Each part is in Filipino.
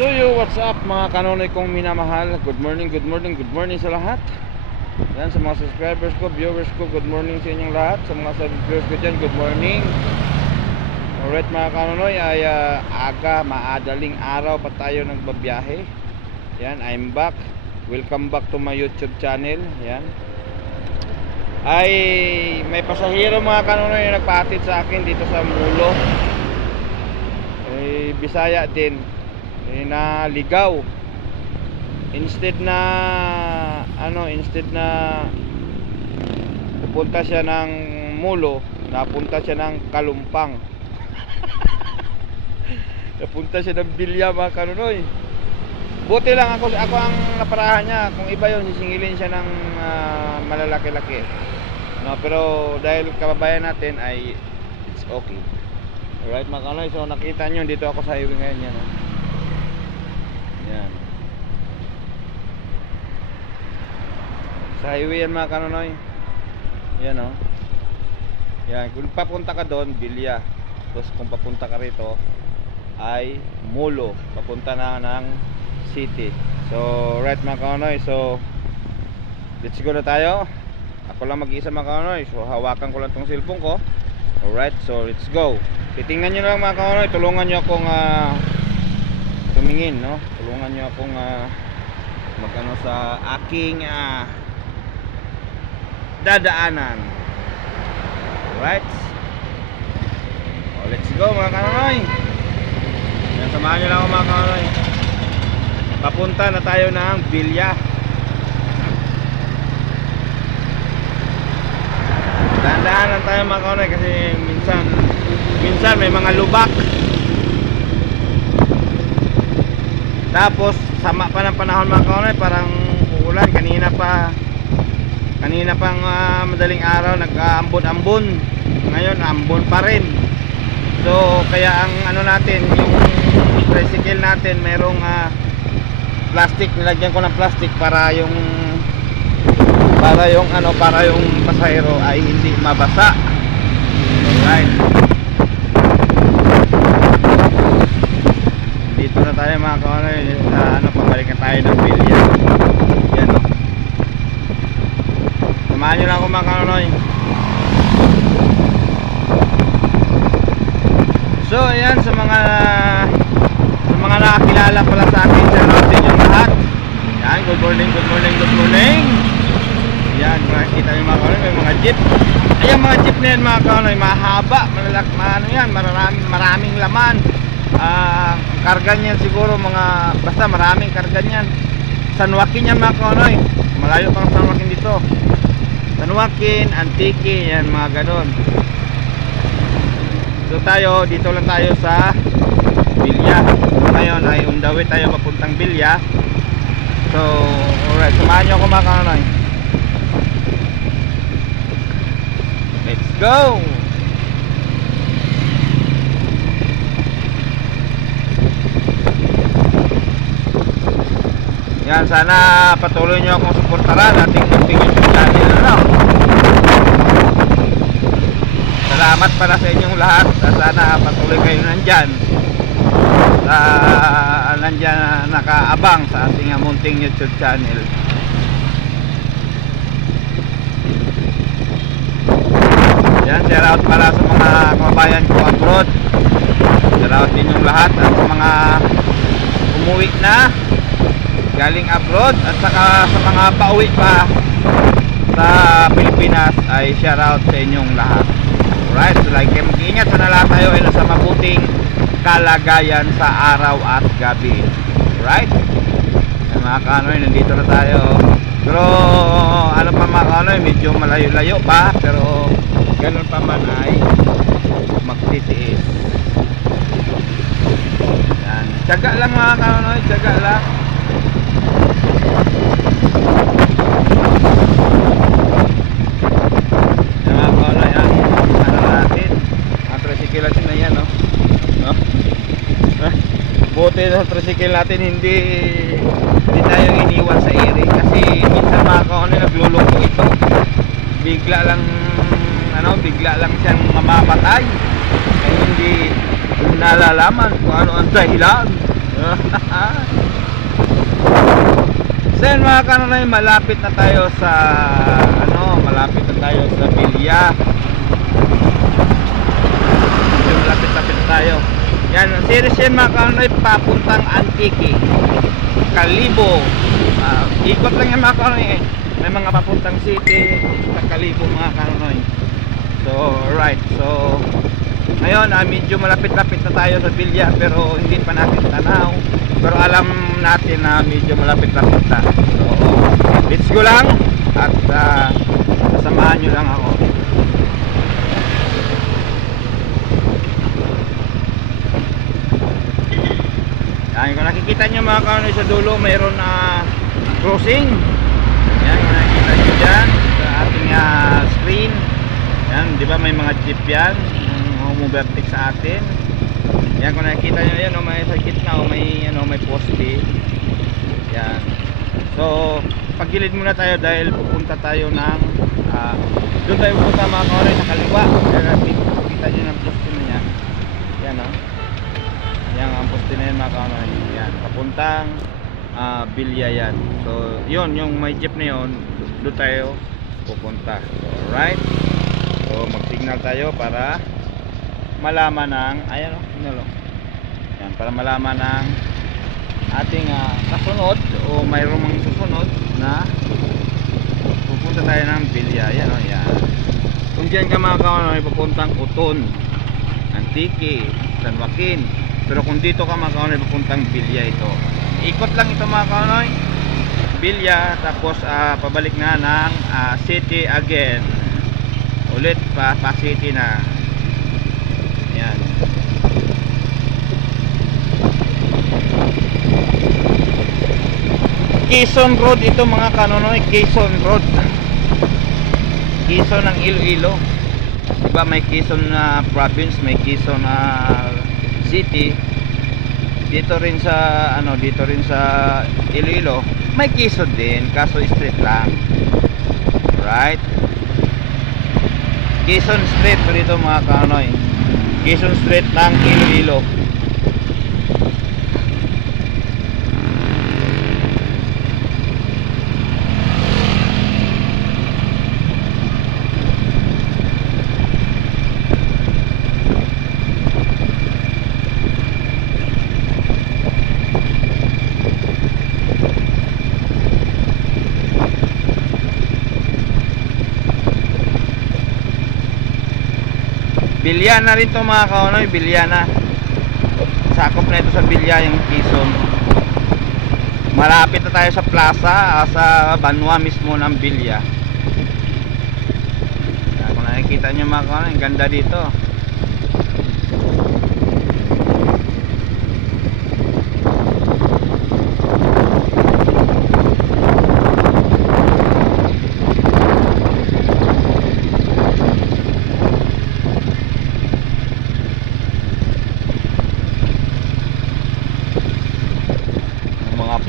So what's up mga kanonoy kong minamahal. Good morning, good morning, good morning sa lahat. Yan, sa mga subscribers ko, viewers ko, good morning sa inyong lahat. Sa mga subscribers ko dyan, good morning. Alright mga kanonoy, ay maadaling araw pa tayo nagbabiyahe. Yan, I'm back. Welcome back to my YouTube channel. Yan. Ay may pasahero mga kanonoy na nagpahatid sa akin dito sa Mulo. Bisaya din. Na ligaw. Instead na pupunta siya ng Mulo, napunta siya ng Kalumpang. Napunta siya ng Bilya mga kanonoy. Buti lang ako ang naparahan niya. Kung iba yun, sisingilin siya ng malalaki-laki. No, pero dahil kababayan natin ay it's okay. Alright mga kanonoy, so nakita nyo dito ako sa highway ngayon yan. Yan. Sa highway yan mga kanonoy. Yan o. Yan, kung papunta ka doon, Bilya. Tapos kung papunta ka rito ay Mulo, papunta na ng city. So right mga kanonoy, so let's go na tayo. Ako lang mag-isa mga kanonoy, so hawakan ko lang tong cellphone ko. Alright, so let's go. Titingnan nyo lang mga kanonoy, tulungan nyo akong tumingin, no? Tulungan nyo akong magano sa aking dadaanan. Alright, let's go mga kanonoy. Yan, samahan nyo lang ako mga kanonoy. Papunta na tayo ng Bilya. Dahan-dahan lang tayo mga kanonoy kasi minsan may mga lubak. Tapos sama pa ng panahon mga kanonoy, parang uulan. Kanina pang madaling araw nag-aambon-ambon. Ngayon ambon pa rin. So kaya ang natin, yung tricycle natin merong plastic, nilagyan ko ng plastic para yung pasahero ay hindi mabasa. Alright, dito na tayo mga kanonoy sa pabalik na tayo ng Bilya. Yan o. Samahan nyo lang ako mga kanonoy. So ayan, sa mga nakakilala pala sa akin, shoutout din yung lahat. Yan, good morning, good morning, good morning. Yan, makikita nyo mga kanonoy, may mga jeep. Ayan mga jeep na yan mga kanonoy, mahaba, maraming laman. Karga niyan siguro basta maraming karga niyan. San Joaquin yan mga kanonoy, malayo pang San Joaquin dito. San Joaquin, Antique, yan mga ganon. So dito lang tayo sa Bilya. Ngayon ay on the way tayo papuntang Bilya. So alright, samahan nyo ako mga kanonoy. Let's go! Yan, sana patuloy nyo akong suportaran ating munting YouTube channel. Salamat pala sa inyong lahat. Sana patuloy kayo nandyan nakaabang sa ating munting YouTube channel. Yan, shout out para sa mga kababayan ko abroad. Shout out din yung lahat at sa mga umuwi na galing abroad at saka sa mga pauwi pa sa Pilipinas ay shout out sa inyong lahat. Alright, so like kayo mag-iingat, sana lahat tayo ay nasa mabuting kalagayan sa araw at gabi. Alright, mga kanoy, nandito na tayo. Pero mga kanoy, medyo malayo-layo pa, pero ganun pa man ay magtitiis. Yan, tiyaga lang mga kanoy, tiyaga lang. Yan mga kanoy, natin ang tricycle natin na yan, no? Buti sa tricycle natin hindi tayo iniwan sa ere, kasi minsan mga kanoy nagluloko ito. Bigla lang siyang mamamatay. Ay hindi nalalaman kung ano ang dahilan. So yun mga kanonay, malapit na tayo sa malapit na tayo sa Bilya. Medyo malapit-lapit na tayo. Yan, series yan mga kanonay, papuntang Antique, Kalibo. Ikot lang yan mga kanonay. May mga papuntang city sa Kalibo mga kanonay. So right, so ngayon medyo malapit-lapit na tayo sa Bilya, pero hindi pa natin tanaw, pero alam natin na medyo malapit-lapit na. So let's go lang at sasamahan nyo lang ako. Yan, kung nakikita nyo mga kanonay sa dulo, mayroon na crossing. Yan, kung nakikita nyo dyan sa ating screen. Yan, di ba may mga jeep yan, umubertik sa atin. Yan, kung nakikita nyo yan, may sa gitna, may poste. Yan. So, pagilid muna tayo dahil pupunta tayo ng doon tayo pupunta mga kanonay sa kaliwa. Yan, nakikita nyo ng poste na yan. Yan, yan ang poste na yan mga kanonay. Yan, papuntang Bilya yan. So, yun, yung may jeep na yun, doon tayo pupunta. So, alright. So mag-signal tayo para malaman ng yan, para malaman ng ating kasunod o mayroong mga susunod na pupunta tayo ng Bilya. Yan, yan. Kung dyan ka mga kanonay papuntang Uton, Antique, San Joaquin, pero kung dito ka mga kanonay papuntang Bilya, ito ikot lang ito mga kanonay, Bilya, tapos pabalik na ng city again. Ulit pa city na. Yan. Quezon Road ito mga kanonay, Quezon Road. Quezon ng Iloilo. Diba may Quezon na province, may Quezon na city. Dito rin sa Iloilo, may Quezon din, kaso street lang. Right? Quezon Street dito mga kanonay. Quezon Street ng Iloilo. Bilyana rin to mga kanonay, Bilyana. Sakop na ito sa Bilya yung Quezon. Malapit na tayo sa plaza, sa Banwa mismo ng Bilya. Kung nakikita nyo mga kanonay, ganda dito.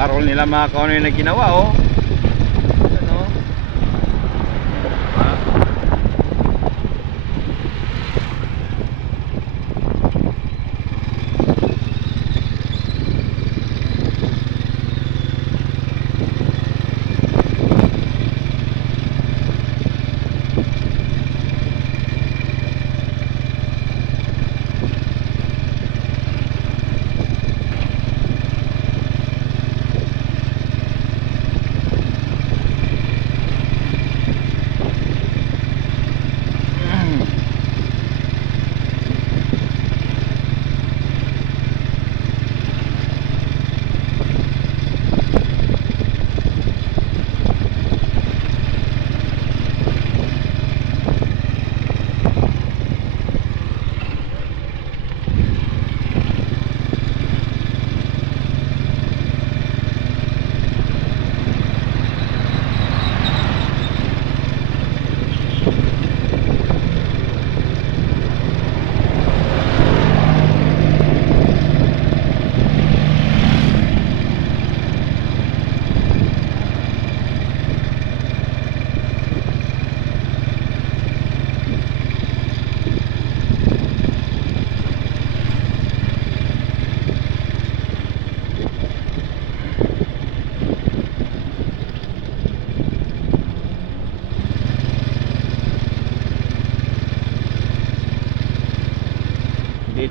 Parol nila mga kanonay na ginawa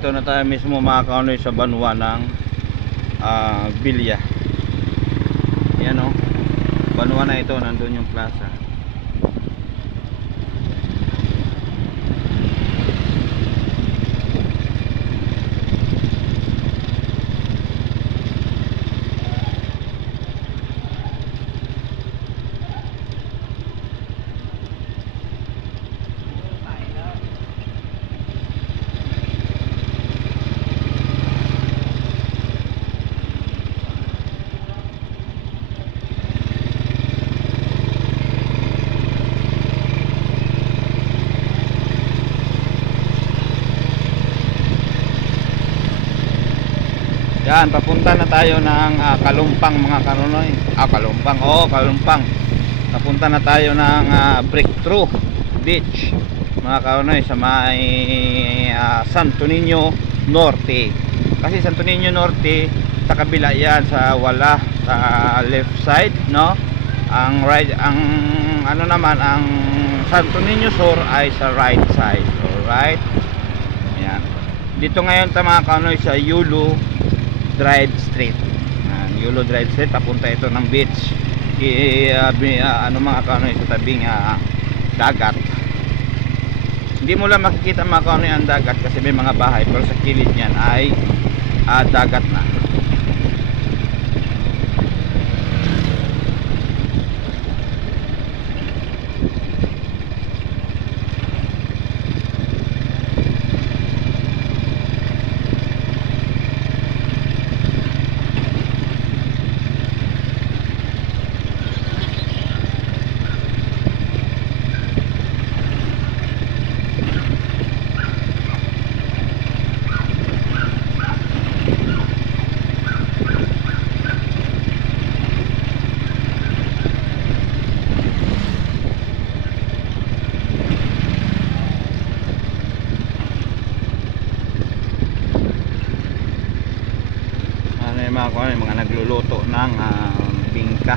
Nandito na tayo mismo mga kaunoy sa banwa ng Bilya. Yan o, banwa na ito, nandun yung plaza. Yan, papunta na tayo ng Kalumpang mga kanunoy. Kalumpang, Kalumpang. Papunta na tayo ng Breakthrough Beach mga kanunoy sa may Santo Niño Norte. Kasi Santo Niño Norte sa kabila yan, sa wala sa left side, no? Ang right, ang ano naman, ang Santo Niño Sur ay sa right side. Alright? Yan. Dito ngayon ta mga kanunoy sa Yulu Drive Street. Yolo Drive Street, papunta ito ng beach. Ano mga kanoy sa tabing dagat. Hindi mo lang makikita mga kanoy ang dagat kasi may mga bahay, pero sa kilid niyan ay dagat na. Mga nagluluto ng bingka.